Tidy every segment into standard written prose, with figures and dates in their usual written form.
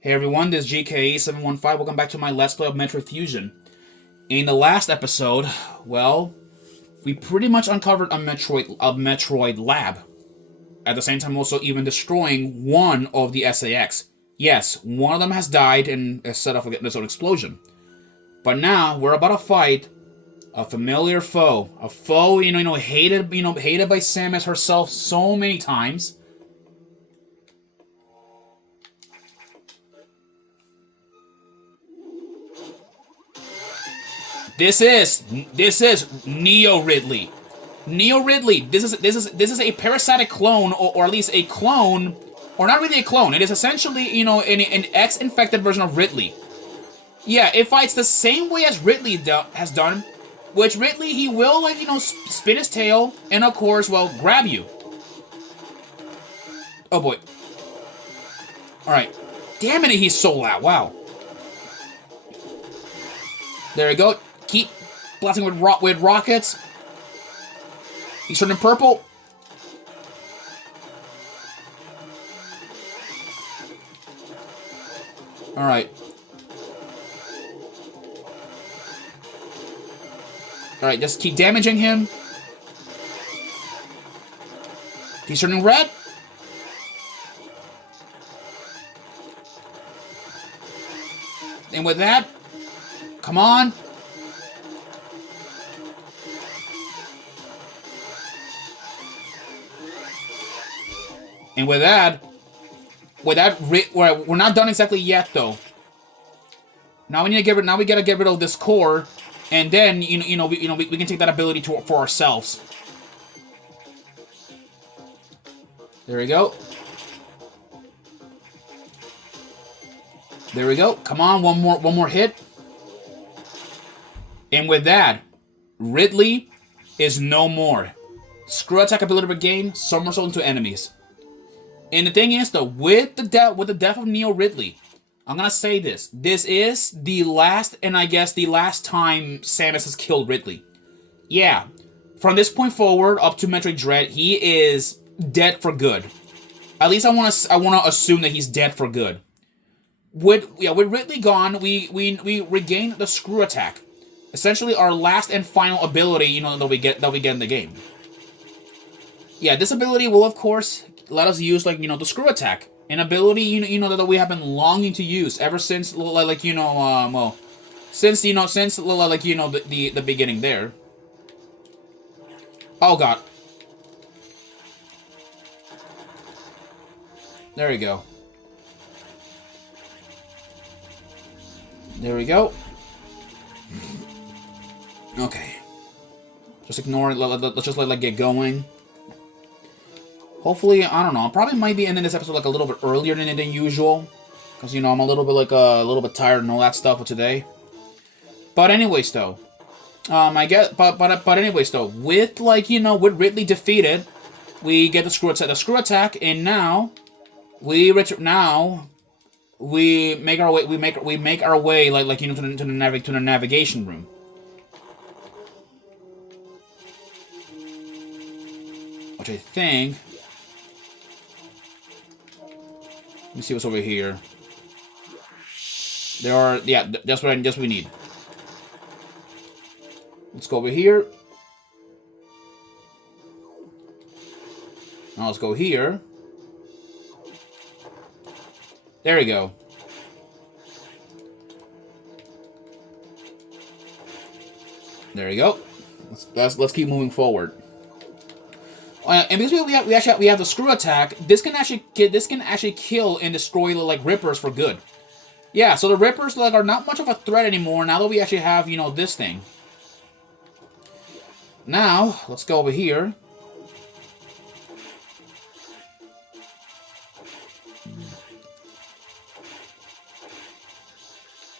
Hey everyone, this is GKE715. Welcome back to my Let's Play of Metroid Fusion. In the last episode, well, we pretty much uncovered a Metroid lab. At the same time, also even destroying one of the SAX. Yes, one of them has died and set off this sort of explosion. But now we're about to fight a familiar foe, a foe hated by Samus herself so many times. This is Neo Ridley. Neo Ridley. This is a parasitic clone, or at least a clone, or not really a clone. It is essentially an X-infected version of Ridley. Yeah, it fights the same way as Ridley has done. Which Ridley, he will spin his tail and of course, well, grab you. Oh boy. All right. Damn it, he's so loud. Wow. There we go. Keep blasting with rockets. He's turning purple. Alright. Alright, just keep damaging him. He's turning red. And with that, come on. And with that, we're not done exactly yet, though. Now we need to get rid. Now we gotta get rid of this core, and then we can take that ability for ourselves. There we go. There we go. Come on, one more hit. And with that, Ridley is no more. Screw attack ability regain, somersault into enemies. And the thing is, though, with the death of Neo Ridley, I'm gonna say this: this is the last, and I guess the last time Samus has killed Ridley. Yeah, from this point forward, up to Metroid Dread, he is dead for good. At least I wanna assume that he's dead for good. With Ridley gone, we regain the screw attack, essentially our last and final ability, that we get in the game. Yeah, this ability will of course let us use the screw attack, an ability that we have been longing to use ever since since the beginning there. Oh god. There we go. There we go. Okay. Just ignore it. Let's just get going. Hopefully, I don't know. I probably might be ending this episode a little bit earlier than usual, because I'm a little bit tired and all that stuff for today. But anyways, though, I guess. But anyways, though, with with Ridley defeated, we get the screw attack, and now we make our way. We make our way to the navigation room. Which I think. Let me see what's over here. That's what we need. Let's go over here. Now let's go here. There we go. There we go. Let's keep moving forward. And because we have the screw attack, this can actually kill and destroy Rippers for good. Yeah, so the Rippers are not much of a threat anymore now that we actually have this thing. Now let's go over here.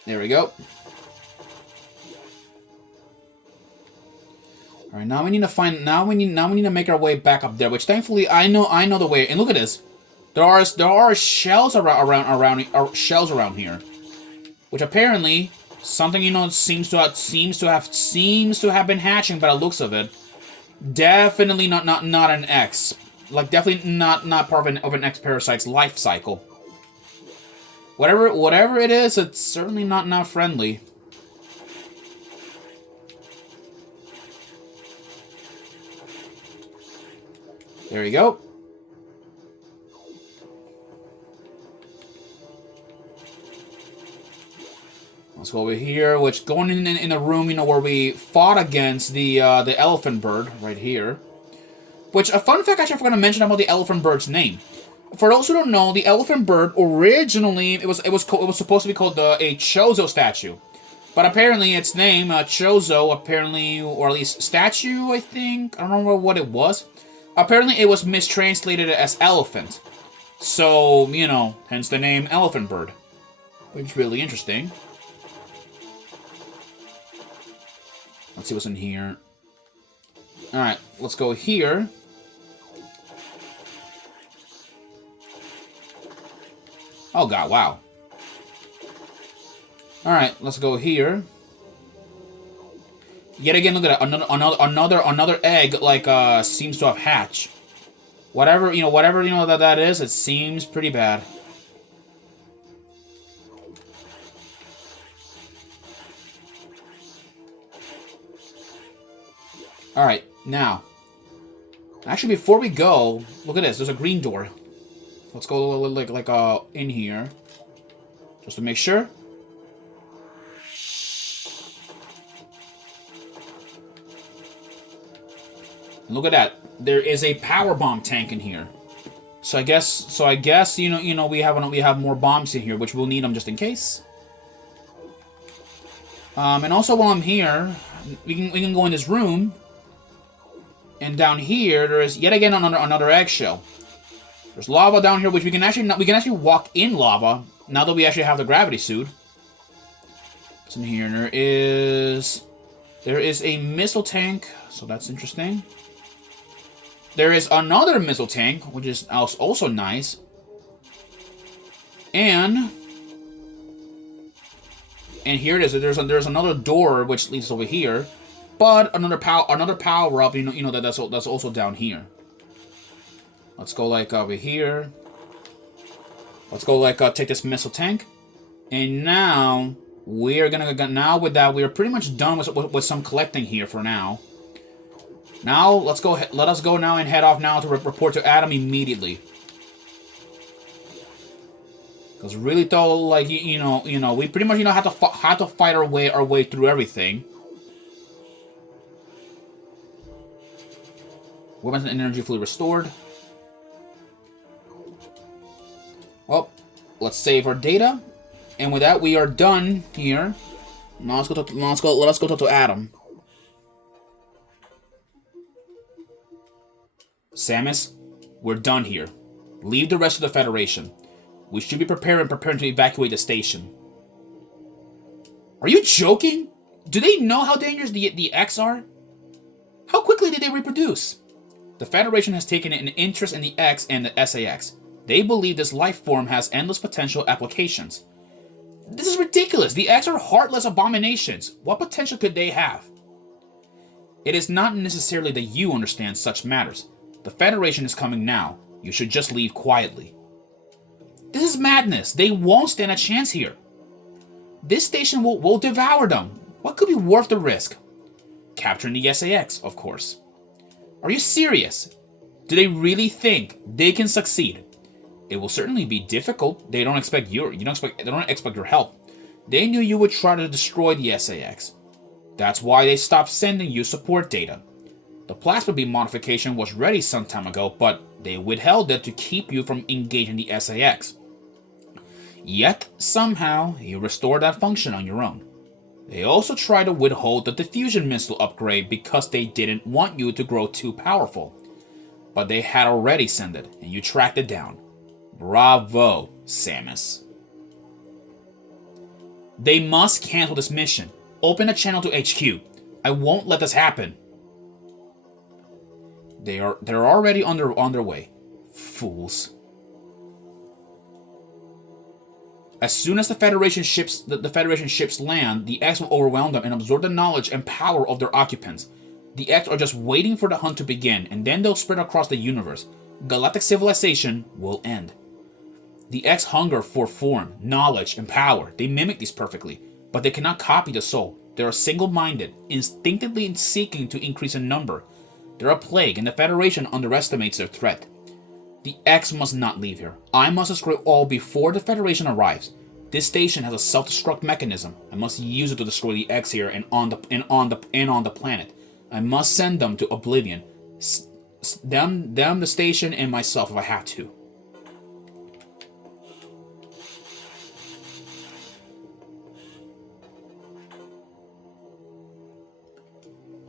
There we go. All right, now we need to find. Now we need to make our way back up there. Which thankfully I know the way. And look at this. There are shells around here, which apparently something seems to have been hatching by the looks of it. Definitely not an X. Definitely not part of an X parasite's life cycle. Whatever it is, it's certainly not friendly. There you go. Let's go over here, which going in the room, where we fought against the elephant bird right here. Which, a fun fact, actually, I forgot to mention about the elephant bird's name. For those who don't know, the elephant bird originally it was supposed to be called a Chozo statue, but apparently its name Chozo apparently, or at least statue, I think, I don't remember what it was. Apparently, it was mistranslated as elephant, so hence the name elephant bird, which is really interesting. Let's see what's in here. All right, let's go here. Oh god, wow. Alright, let's go here. Yet again, look at that. Another egg, seems to have hatched. Whatever that is, it seems pretty bad. Alright, now. Actually, before we go, look at this. There's a green door. Let's go in here, just to make sure. And look at that. There is a power bomb tank in here. So I guess we have more bombs in here, which we'll need them just in case. And also while I'm here, we can go in this room. And down here there is yet again another eggshell. There's lava down here, which we can actually walk in lava now that we actually have the gravity suit. What's in here? There is a missile tank, so that's interesting. There is another missile tank, which is also nice. And here it is. There's another door which leads over here, but another power up. That's also down here. Let's go over here. Let's go take this missile tank, and now we're gonna go. Now with that, we are pretty much done with some collecting here for now. Now let's go. Let us go now and head off now to report to Adam immediately. Because really though, we pretty much have to fight our way through everything. Weapons and energy fully restored. Well, let's save our data, and with that we are done here. Now let us go talk to Adam. Samus, we're done here. Leave the rest of the Federation. We should be preparing to evacuate the station. Are you joking? Do they know how dangerous the X are? How quickly did they reproduce? The Federation has taken an interest in the X and the SAX. They believe this life form has endless potential applications. This is ridiculous. The X are heartless abominations. What potential could they have? It is not necessarily that you understand such matters. The Federation is coming now. You should just leave quietly. This is madness. They won't stand a chance here. This station will devour them. What could be worth the risk? Capturing the SAX, of course. Are you serious? Do they really think they can succeed? It will certainly be difficult. They don't expect they don't expect your help. They knew you would try to destroy the SAX. That's why they stopped sending you support data. The plasma beam modification was ready some time ago, but they withheld it to keep you from engaging the SAX. Yet, somehow, you restored that function on your own. They also tried to withhold the diffusion missile upgrade because they didn't want you to grow too powerful. But they had already sent it, and you tracked it down. Bravo, Samus. They must cancel this mission. Open a channel to HQ. I won't let this happen. They're already underway. Fools. As soon as the Federation ships land, the X will overwhelm them and absorb the knowledge and power of their occupants. The X are just waiting for the hunt to begin, and then they'll spread across the universe. Galactic civilization will end. The X hunger for form, knowledge, and power. They mimic these perfectly, but they cannot copy the soul. They are single-minded, instinctively seeking to increase in number. They're a plague, and the Federation underestimates their threat. The X must not leave here. I must destroy all before the Federation arrives. This station has a self-destruct mechanism. I must use it to destroy the X here and on the planet. I must send them to oblivion. Them, the station, and myself if I have to.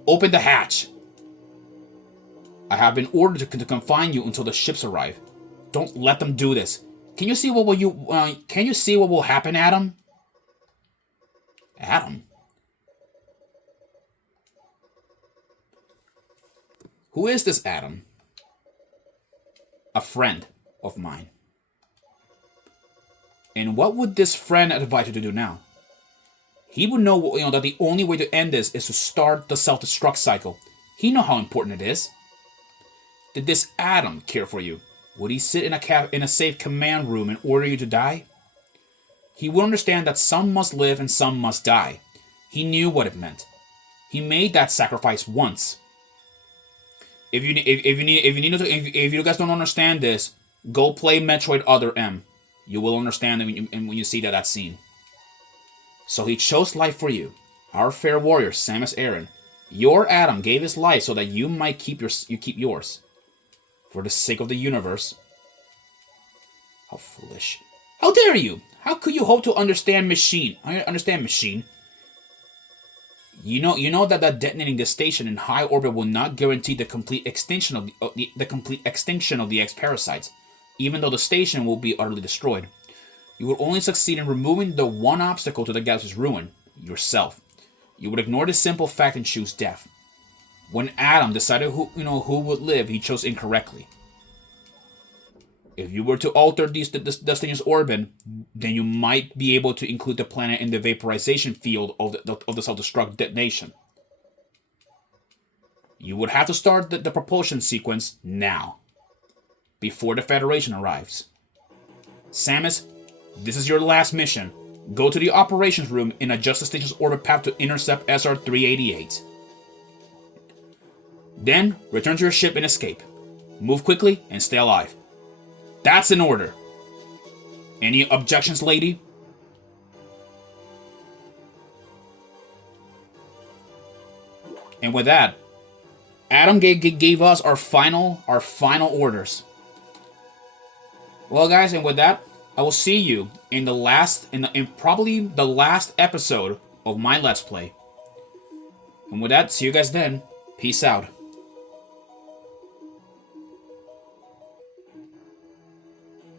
Open the hatch. I have been ordered to confine you until the ships arrive. Don't let them do this. Can you see what will happen, Adam? Adam? Who is this Adam? A friend of mine. And what would this friend advise you to do now? He would know, that the only way to end this is to start the self-destruct cycle. He knows how important it is. Did this Adam care for you? Would he sit in a safe command room and order you to die? He would understand that some must live and some must die. He knew what it meant. He made that sacrifice once. If you guys don't understand this, go play Metroid Other M. You will understand it when you see that scene. So he chose life for you, our fair warrior Samus Aran. Your Adam gave his life so that you might keep yours. For the sake of the universe. How foolish. How dare you? How could you hope to understand machine? You know that detonating this station in high orbit will not guarantee the complete extinction of the X parasites, even though the station will be utterly destroyed. You will only succeed in removing the one obstacle to the galaxy's ruin, yourself. You would ignore this simple fact and choose death. When Adam decided who would live, he chose incorrectly. If you were to alter the Destinian's orbit, then you might be able to include the planet in the vaporization field of the self-destruct detonation. You would have to start the propulsion sequence now, before the Federation arrives. Samus, this is your last mission. Go to the operations room and adjust the station's orbit path to intercept SR-388. Then, return to your ship and escape. Move quickly and stay alive. That's an order. Any objections, lady? And with that, Adam gave us our final orders. Well, guys, and with that, I will see you in probably the last episode of my Let's Play. And with that, see you guys then. Peace out.